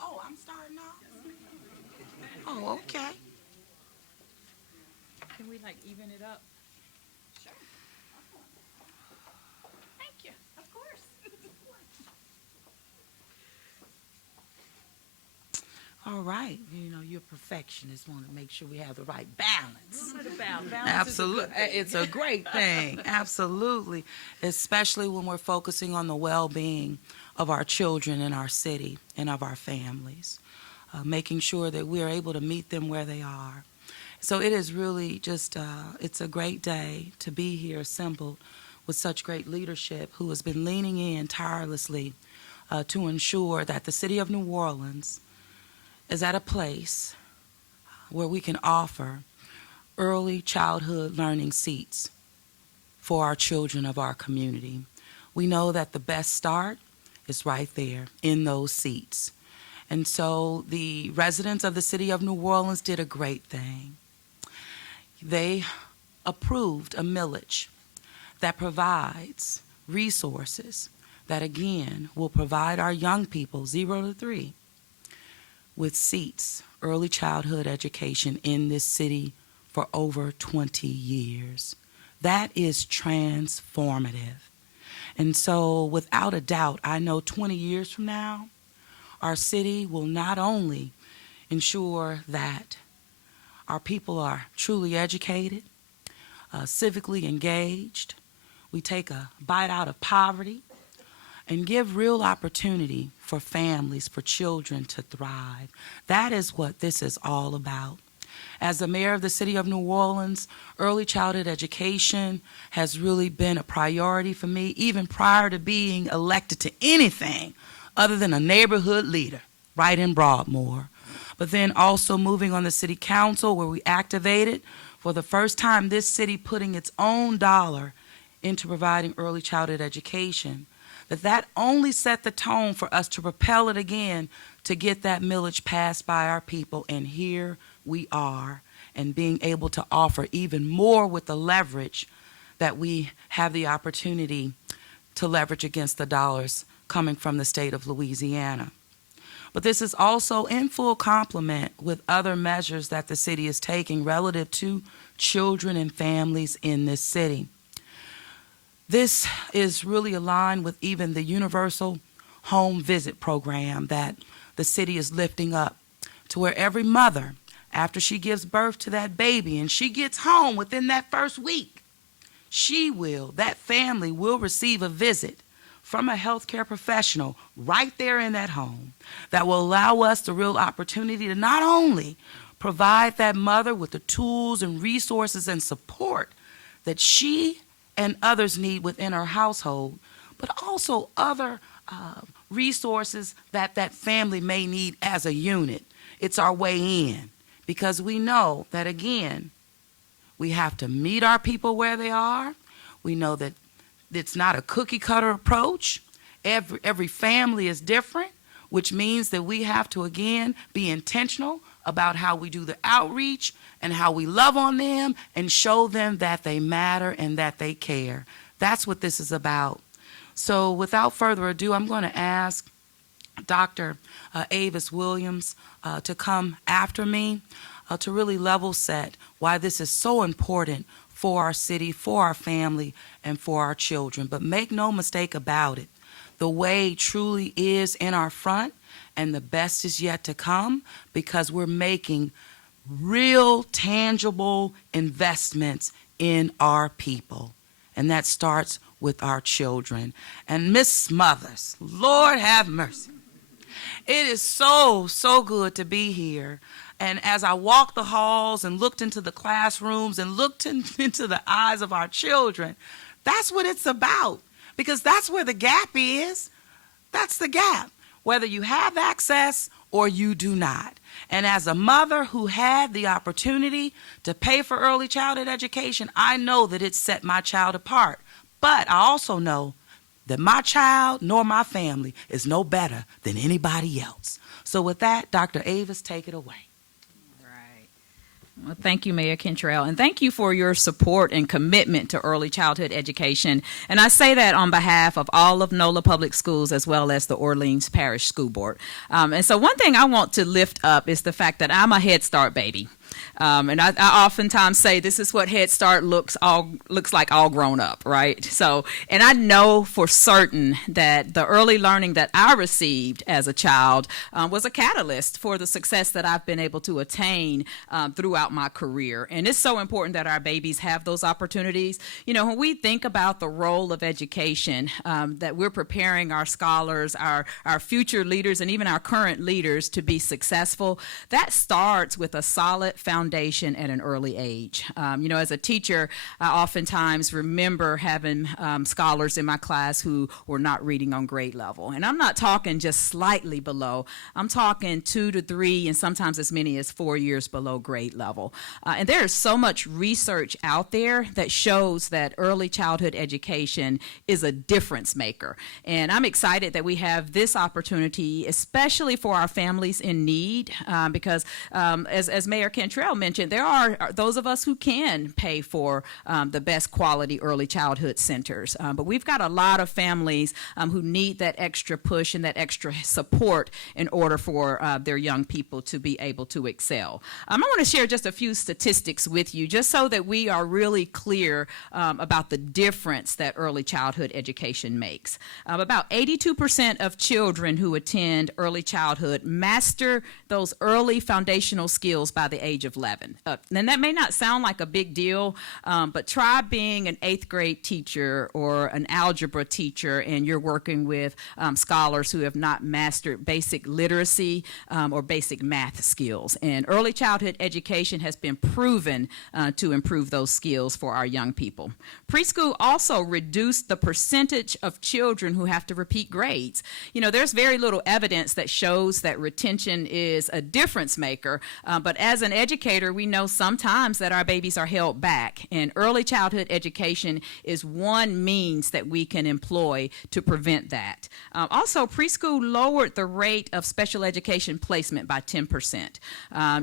Oh, I'm starting off. Oh, okay. Can we like even it up? Thank you. All right. You know, you're a perfectionist. Want to make sure we have the right A balance. little bit of balance is a Absolutely. good thing. It's a great thing. Absolutely. Especially when we're focusing on the well being of our children in our city and of our families, making sure that we're able to meet them where they are. So it is really just, it's a great day to be here assembled with such great leadership who has been leaning in tirelessly to ensure that the city of New Orleans is at a place where we can offer early childhood learning seats for our children of our community. We know that the best start is right there in those seats. And so the residents of the city of New Orleans did a great thing. They approved a millage that provides resources that again will provide our young people 0 to 3 with seats, early childhood education in this city for over 20 years. That is transformative. And so, without a doubt, I know 20 years from now, our city will not only ensure that our people are truly educated, civically engaged, we take a bite out of poverty, and give real opportunity for families, for children to thrive. That is what this is all about. As the mayor of the city of New Orleans, early childhood education has really been a priority for me, even prior to being elected to anything other than a neighborhood leader right in Broadmoor. But then also moving on the city council where we activated for the first time this city putting its own dollar into providing early childhood education, that only set the tone for us to propel it again to get that millage passed by our people. And here we are, and being able to offer even more with the leverage that we have the opportunity to leverage against the dollars coming from the state of Louisiana. But this is also in full complement with other measures that the city is taking relative to children and families in this city. This is really aligned with even the universal home visit program that the city is lifting up, to where every mother, after she gives birth to that baby and she gets home within that first week, that family will receive a visit from a healthcare professional right there in that home that will allow us the real opportunity to not only provide that mother with the tools and resources and support that she and others need within our household, but also other resources that that family may need as a unit. It's our way in, because we know that, again, we have to meet our people where they are. We know that it's not a cookie cutter approach. Every family is different, which means that we have to, again, be intentional about how we do the outreach and how we love on them and show them that they matter and that they care. That's what this is about. So without further ado, I'm going to ask Dr. Avis Williams to come after me to really level set why this is so important for our city, for our family, and for our children. But make no mistake about it, the way truly is in our front, and the best is yet to come, because we're making real, tangible investments in our people. And that starts with our children. And Miss Smothers, Lord have mercy. It is so, so good to be here. And as I walked the halls and looked into the classrooms and looked into the eyes of our children, that's what it's about. Because that's where the gap is. That's the gap, whether you have access or you do not. And as a mother who had the opportunity to pay for early childhood education, I know that it set my child apart. But I also know that my child nor my family is no better than anybody else. So with that, Dr. Avis, take it away. Right. Well, thank you, Mayor Cantrell, and thank you for your support and commitment to early childhood education. And I say that on behalf of all of NOLA Public Schools as well as the Orleans Parish School Board. And so one thing I want to lift up is the fact that I'm a Head Start baby. And I oftentimes say this is what Head Start looks like all grown up, right? So, and I know for certain that the early learning that I received as a child was a catalyst for the success that I've been able to attain throughout my career. And it's so important that our babies have those opportunities. You know, when we think about the role of education, that we're preparing our scholars, our future leaders, and even our current leaders to be successful, that starts with a solid foundation at an early age. You know, as a teacher, I oftentimes remember having scholars in my class who were not reading on grade level. And I'm not talking just slightly below. I'm talking 2 to 3 and sometimes as many as 4 years below grade level. And there is so much research out there that shows that early childhood education is a difference maker. And I'm excited that we have this opportunity, especially for our families in need, because as Mayor Cantrell mentioned, there are those of us who can pay for the best quality early childhood centers. But we've got a lot of families who need that extra push and that extra support in order for their young people to be able to excel. I want to share just a few statistics with you just so that we are really clear about the difference that early childhood education makes. About 82% of children who attend early childhood master those early foundational skills by the age of 11. And that may not sound like a big deal, but try being an 8th grade teacher or an algebra teacher and you're working with scholars who have not mastered basic literacy or basic math skills. And early childhood education has been proven to improve those skills for our young people. Preschool also reduced the percentage of children who have to repeat grades. You know, there's very little evidence that shows that retention is a difference maker, but as an educator, we know sometimes that our babies are held back, and early childhood education is one means that we can employ to prevent that. Also, preschool lowered the rate of special education placement by 10%.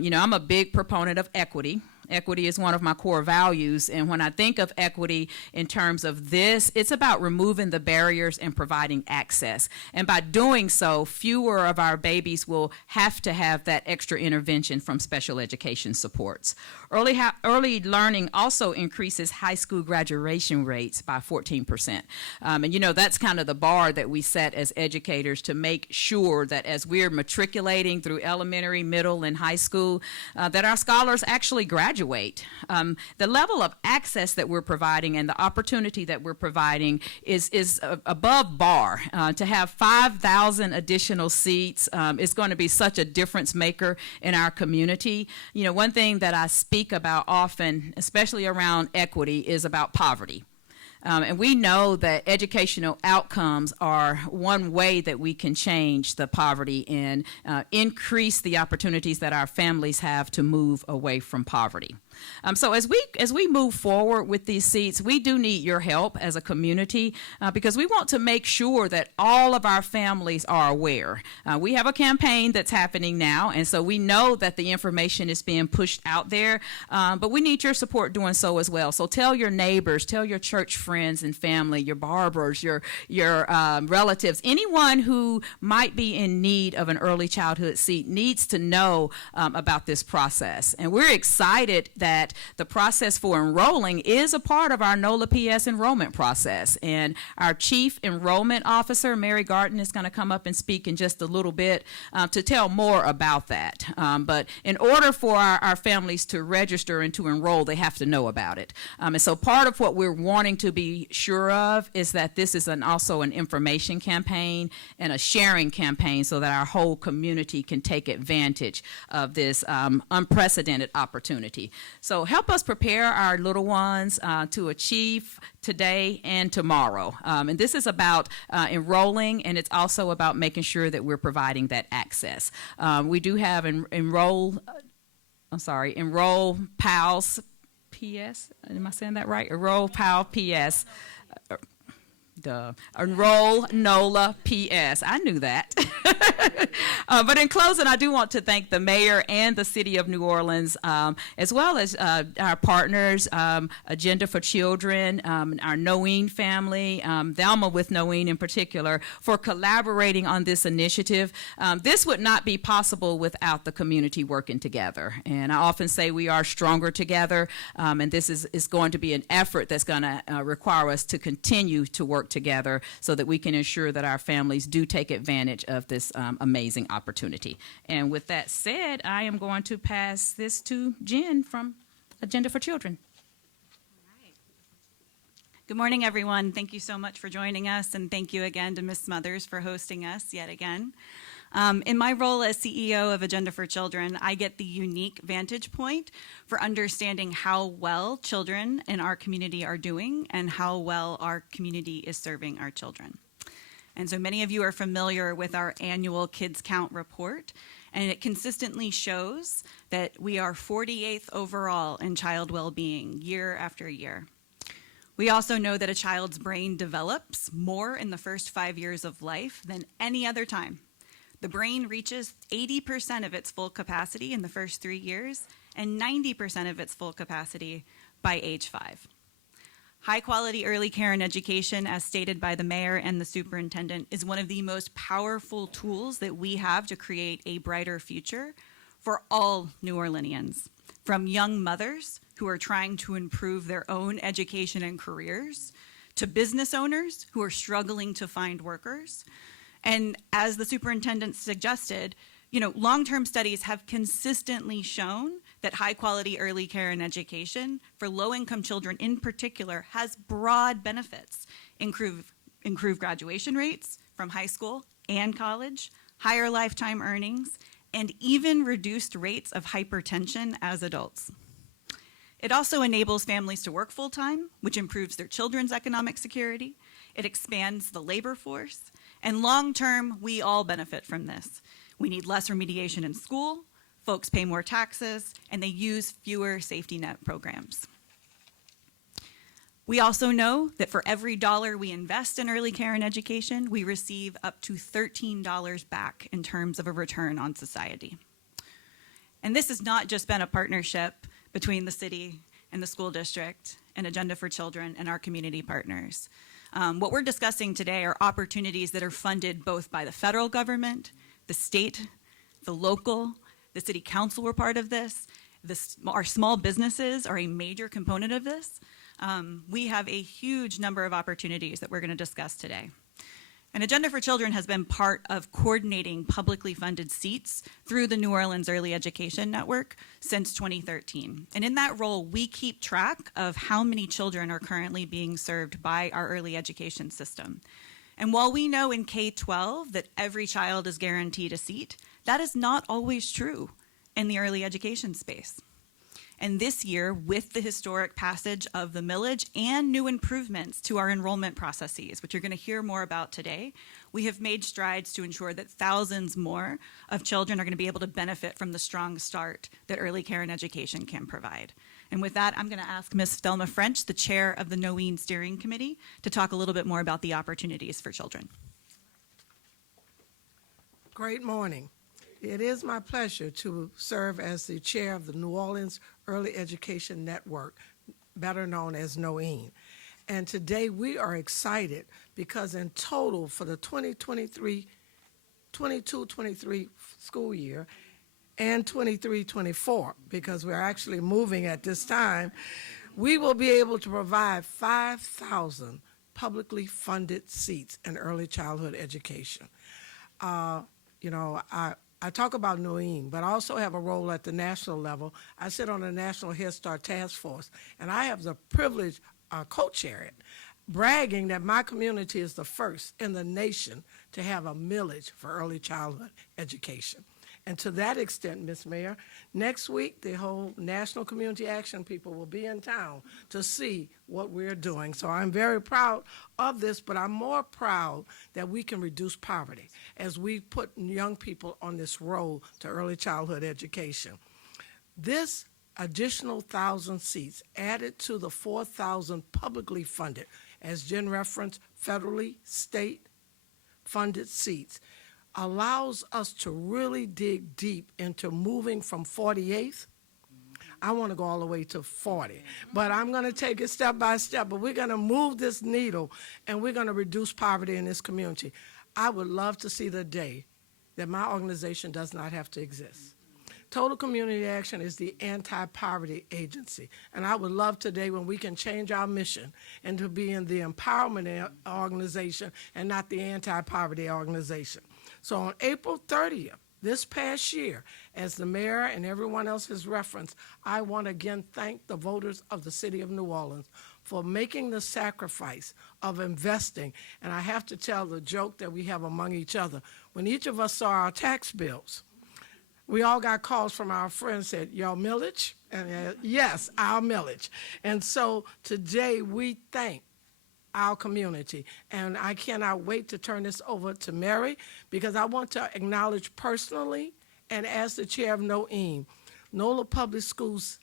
You know, I'm a big proponent of equity. Equity is one of my core values, and when I think of equity in terms of this, it's about removing the barriers and providing access. And by doing so, fewer of our babies will have to have that extra intervention from special education supports. Early learning also increases high school graduation rates by 14%. And you know, that's kind of the bar that we set as educators to make sure that as we're matriculating through elementary, middle, and high school, that our scholars actually graduate. The level of access that we're providing and the opportunity that we're providing is above bar. To have 5,000 additional seats is going to be such a difference maker in our community. You know, one thing that I speak about often, especially around equity, is about poverty. And we know that educational outcomes are one way that we can change the poverty and increase the opportunities that our families have to move away from poverty. So as we move forward with these seats, we do need your help as a community because we want to make sure that all of our families are aware. We have a campaign that's happening now, and so we know that the information is being pushed out there, but we need your support doing so as well. So tell your neighbors, tell your church friends and family, your barbers, your relatives, anyone who might be in need of an early childhood seat needs to know about this process. And we're excited that the process for enrolling is a part of our NOLA PS enrollment process. And our Chief Enrollment Officer, Mary Garten, is going to come up and speak in just a little bit to tell more about that. But in order for our families to register and to enroll, they have to know about it. And so part of what we're wanting to be sure of is that this is also an information campaign and a sharing campaign so that our whole community can take advantage of this unprecedented opportunity. So help us prepare our little ones to achieve today and tomorrow. And this is about enrolling, and it's also about making sure that we're providing that access. We do have Enroll PALS PS. Am I saying that right? Enroll PAL PS. Duh. Enroll NOLA PS. I knew that. But in closing, I do want to thank the mayor and the city of New Orleans, as well as our partners, Agenda for Children, our Noeen family, Thelma with Noeen in particular, for collaborating on this initiative. This would not be possible without the community working together. And I often say we are stronger together, and this is going to be an effort that's going to require us to continue to work together so that we can ensure that our families do take advantage of this amazing opportunity. And with that said, I am going to pass this to Jen from Agenda for Children. Good morning, everyone. Thank you so much for joining us, and thank you again to Ms. Smothers for hosting us yet again. In my role as CEO of Agenda for Children, I get the unique vantage point for understanding how well children in our community are doing and how well our community is serving our children. And so many of you are familiar with our annual Kids Count report, and it consistently shows that we are 48th overall in child well-being year after year. We also know that a child's brain develops more in the first 5 years of life than any other time. The brain reaches 80% of its full capacity in the first 3 years and 90% of its full capacity by age 5. High-quality early care and education, as stated by the mayor and the superintendent, is one of the most powerful tools that we have to create a brighter future for all New Orleanians, from young mothers who are trying to improve their own education and careers, to business owners who are struggling to find workers. And as the superintendent suggested, long-term studies have consistently shown that high-quality early care and education for low-income children in particular has broad benefits, improve graduation rates from high school and college, higher lifetime earnings, and even reduced rates of hypertension as adults. It also enables families to work full-time, which improves their children's economic security. It expands the labor force, and long-term, we all benefit from this. We need less remediation in school, folks pay more taxes, and they use fewer safety net programs. We also know that for every dollar we invest in early care and education, we receive up to $13 back in terms of a return on society. And this has not just been a partnership between the city and the school district and Agenda for Children and our community partners. What we're discussing today are opportunities that are funded both by the federal government, the state, the local, the city council were part of this. Our small businesses are a major component of this. We have a huge number of opportunities that we're going to discuss today. And Agenda for Children has been part of coordinating publicly funded seats through the New Orleans Early Education Network since 2013. And in that role, we keep track of how many children are currently being served by our early education system. And while we know in K-12 that every child is guaranteed a seat, that is not always true in the early education space. And this year, with the historic passage of the millage and new improvements to our enrollment processes, which you're going to hear more about today, we have made strides to ensure that thousands more of children are going to be able to benefit from the strong start that early care and education can provide. And with that, I'm going to ask Ms. Thelma French, the chair of the Noeen Steering Committee, to talk a little bit more about the opportunities for children. Great morning. It is my pleasure to serve as the chair of the New Orleans Early Education Network, better known as Noeen. And today we are excited because in total for the 22-23 school year and 23-24, because we're actually moving at this time, we will be able to provide 5,000 publicly funded seats in early childhood education. I talk about Noeen, but I also have a role at the national level. I sit on the National Head Start Task Force, and I have the privilege co-chair it, bragging that my community is the first in the nation to have a millage for early childhood education. And to that extent, Ms. Mayor, next week the whole National Community Action people will be in town to see what we're doing. So I'm very proud of this, but I'm more proud that we can reduce poverty as we put young people on this road to early childhood education. This additional 1,000 seats added to the 4,000 publicly funded, as Jen referenced, federally, state-funded seats, allows us to really dig deep into moving from 48th. I want to go all the way to 40, but I'm going to take it step by step, but we're going to move this needle, and we're going to reduce poverty in this community. I would love to see the day that my organization does not have to exist. Total Community Action is the anti-poverty agency, and I would love today when we can change our mission into being the empowerment organization and not the anti-poverty organization. So on April 30th, this past year, as the mayor and everyone else has referenced, I want to again thank the voters of the city of New Orleans for making the sacrifice of investing. And I have to tell the joke that we have among each other. When each of us saw our tax bills, we all got calls from our friends said, "Y'all millage?" And yes, our millage. And so today we thank our community. And I cannot wait to turn this over to Mary, because I want to acknowledge personally and as the chair of NOEEM, NOLA Public Schools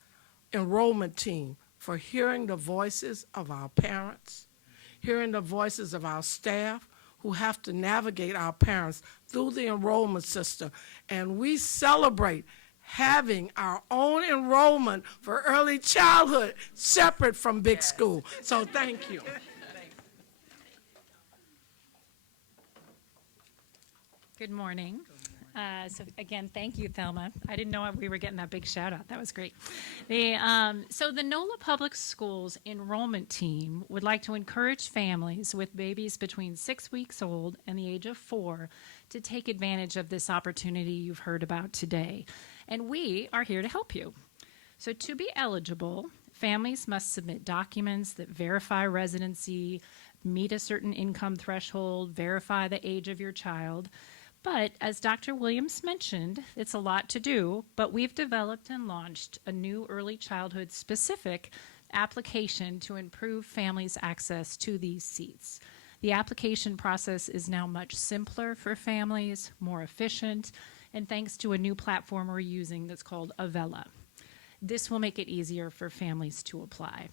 enrollment team, for hearing the voices of our parents, hearing the voices of our staff who have to navigate our parents through the enrollment system. And we celebrate having our own enrollment for early childhood separate from big school. So thank you. Good morning. So again, thank you, Thelma. I didn't know we were getting that big shout out. That was great. So the NOLA Public Schools enrollment team would like to encourage families with babies between 6 weeks old and the age of 4 to take advantage of this opportunity you've heard about today. And we are here to help you. So to be eligible, families must submit documents that verify residency, meet a certain income threshold, verify the age of your child. But as Dr. Williams mentioned, it's a lot to do, but we've developed and launched a new early childhood specific application to improve families' access to these seats. The application process is now much simpler for families, more efficient, and thanks to a new platform we're using that's called Avella. This will make it easier for families to apply.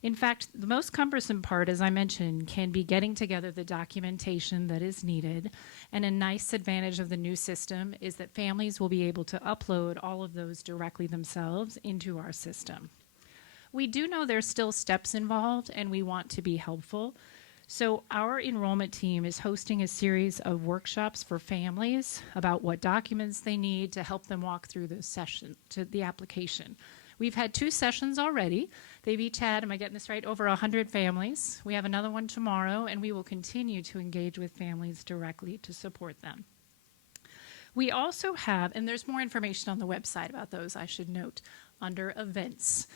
In fact, the most cumbersome part, as I mentioned, can be getting together the documentation that is needed. And a nice advantage of the new system is that families will be able to upload all of those directly themselves into our system. We do know there's still steps involved, and we want to be helpful. So our enrollment team is hosting a series of workshops for families about what documents they need to help them walk through the session, to the application. We've had 2 sessions already. They've each had, am I getting this right, over 100 families. We have another one tomorrow, and we will continue to engage with families directly to support them. We also have, and there's more information on the website about those, I should note, under events.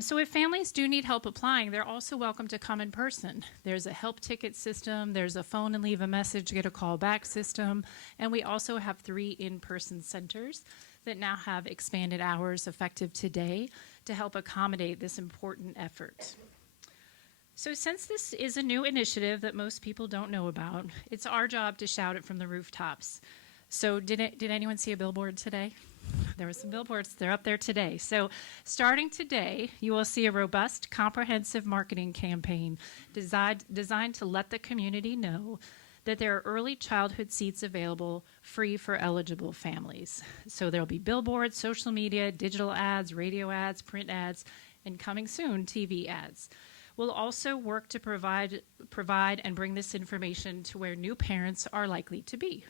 So if families do need help applying, they're also welcome to come in person. There's a help ticket system, there's a phone and leave a message, get a call back system, and we also have 3 in-person centers that now have expanded hours effective today to help accommodate this important effort. So since this is a new initiative that most people don't know about, it's our job to shout it from the rooftops. So did anyone see a billboard today? There were some billboards. They're up there today. So starting today, you will see a robust, comprehensive marketing campaign designed to let the community know that there are early childhood seats available free for eligible families. So there'll be billboards, social media, digital ads, radio ads, print ads, and coming soon, TV ads. We'll also work to provide and bring this information to where new parents are likely to be.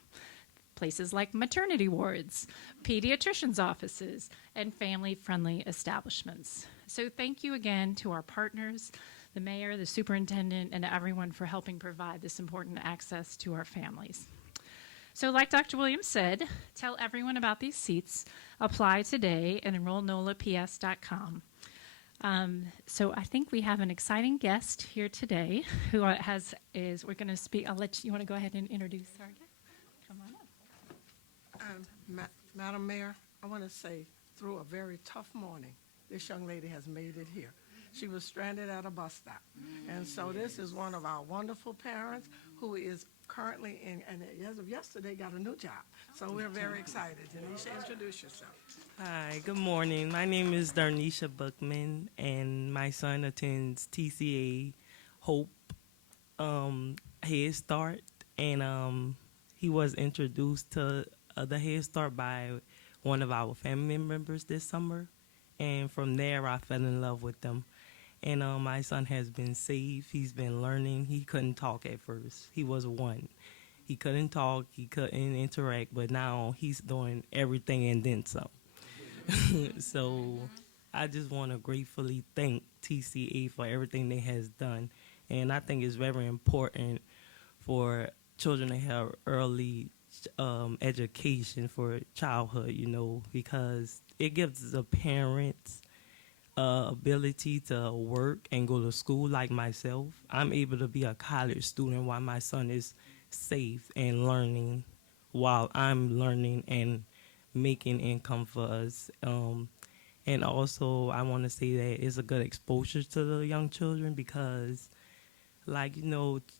Places like maternity wards, pediatricians' offices, and family-friendly establishments. So thank you again to our partners, the mayor, the superintendent, and everyone for helping provide this important access to our families. So like Dr. Williams said, tell everyone about these seats, apply today, and enroll nolaps.com. So I think we have an exciting guest here today who we're going to speak. You want to go ahead and introduce our guest? Come on up. Madam Mayor, I want to say, through a very tough morning, this young lady has made it here. She was stranded at a bus stop. And so this is one of our wonderful parents who is currently and as of yesterday, got a new job. So we're very excited. Darnisha, introduce yourself. Hi, good morning. My name is Darnisha Bookman, and my son attends TCA Hope Head Start, and he was introduced to the Head Start by one of our family members this summer, and from there I fell in love with them. And my son has been saved. He's been learning. He couldn't talk at first. He was one. He couldn't talk. He couldn't interact. But now he's doing everything and then some. So I just want to gratefully thank TCA for everything they has done. And I think it's very important for children to have early education for childhood, because it gives the parents ability to work and go to school like myself. I'm able to be a college student while my son is safe and learning while I'm learning and making income for us. And also, I want to say that it's a good exposure to the young children because,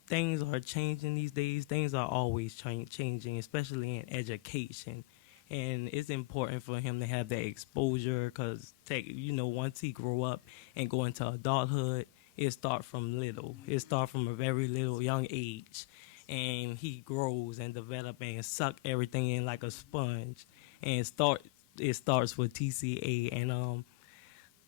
things are changing these days. Things are always changing, especially in education. And it's important for him to have that exposure because, once he grow up and go into adulthood, it start from little. It start from a very little young age. And he grows and develop and suck everything in like a sponge. And it starts with TCA. And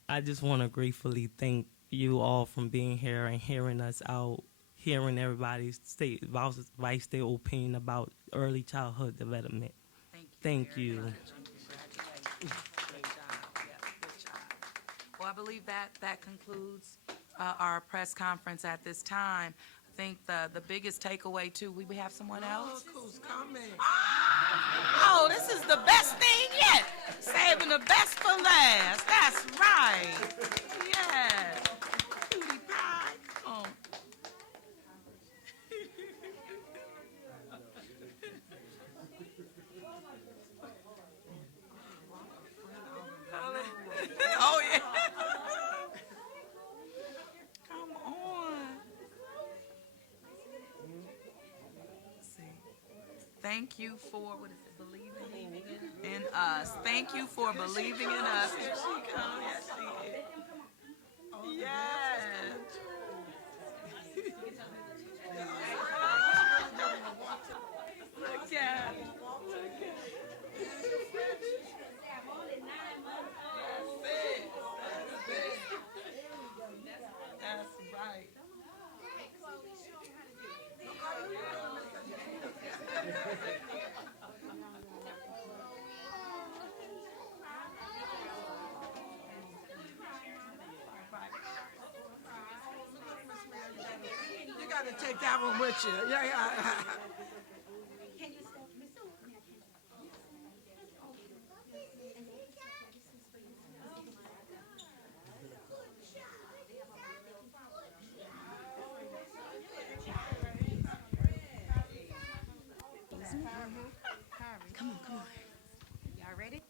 I just want to gratefully thank you all from being here and hearing us out, hearing everybody's advice, their opinion about early childhood development. Thank you. Congratulations. Great job. Yeah, good job. Well, I believe that concludes our press conference at this time. I think the biggest takeaway, too, we have someone else? Look who's coming. Oh, this is the best thing yet. Saving the best for last. That's right. Yeah. Cutie pie. Come on. Oh, yeah. Come on. See. Thank you for, what is it, believing in us. Thank you for believing in us. Here she comes. Yes, she is. Yes. Look at it. That's right. You got to take that one with you. Yeah. Y'all ready?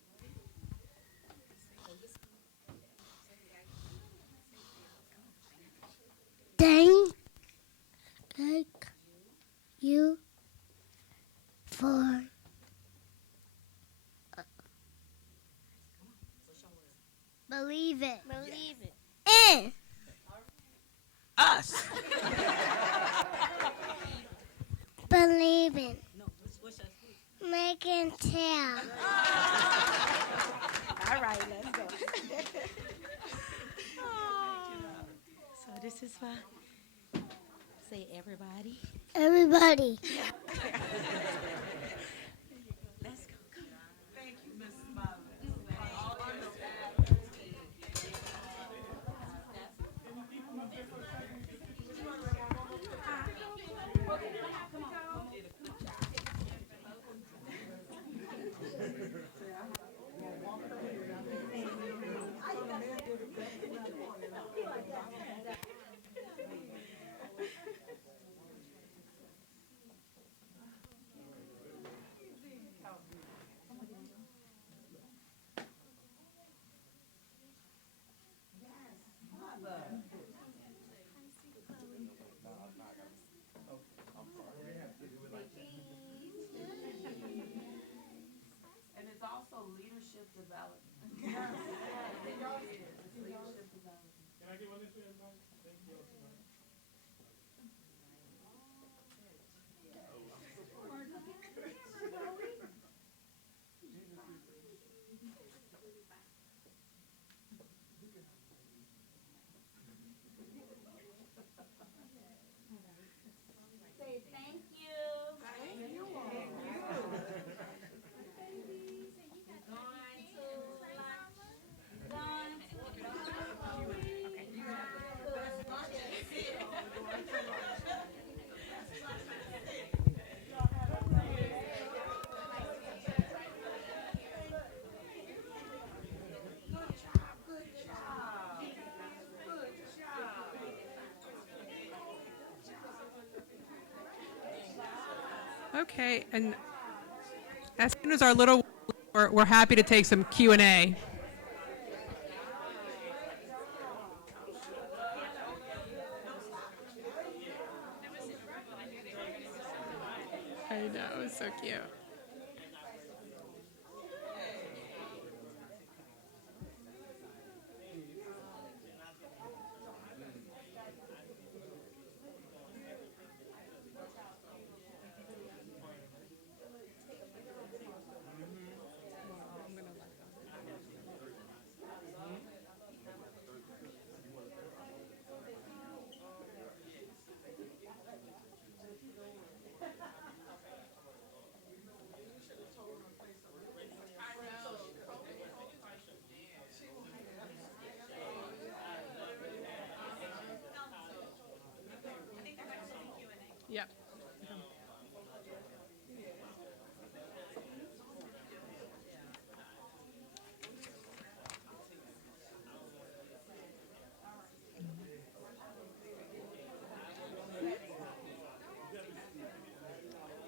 Thank you for believe it. Believe it. In Us. believing. Make and tell. All right, let's go. So this is for, say everybody. Everybody. Let's go. Thank you, Mrs. Mother. And it's also leadership development. It is. It's leadership development. Can I get one this way, everybody? Thank you all so much. Okay, and as soon as our little, we're happy to take some Q&A. I know, it's so cute. Yep.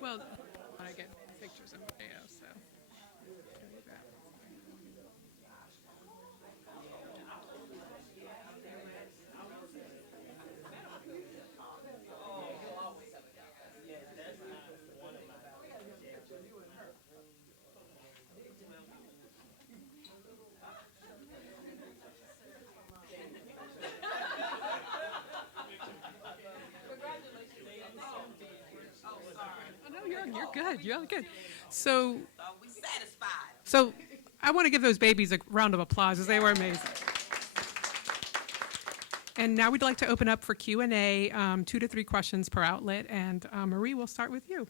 Well, I want to get pictures of Matteo, so. There you go. Oh, no, you're good. You're good. So, so I want to give those babies a round of applause, as they were amazing. And now we'd like to open up for Q&A, 2 to 3 questions per outlet. And Marie, we'll start with you.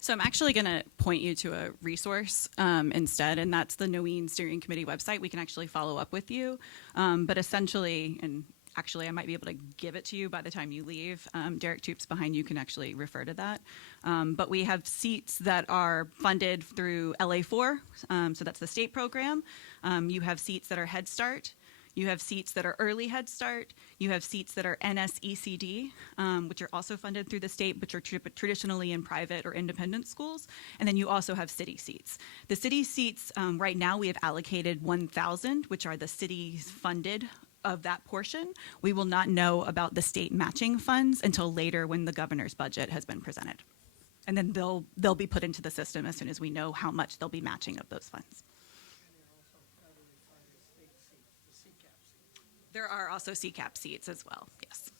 So I'm actually going to point you to a resource instead, and that's the Noeen Steering Committee website. We can actually follow up with you. But essentially, and actually I might be able to give it to you by the time you leave. Derek Toops behind you can actually refer to that. But we have seats that are funded through LA4, so that's the state program. You have seats that are Head Start. You have seats that are Early Head Start. You have seats that are NSECD, which are also funded through the state, which are traditionally in private or independent schools. And then you also have city seats. The city seats, right now we have allocated 1,000, which are the city's funded of that portion. We will not know about the state matching funds until later when the governor's budget has been presented. And then they'll be put into the system as soon as we know how much they'll be matching of those funds. There are also CCAP seats as well, yes.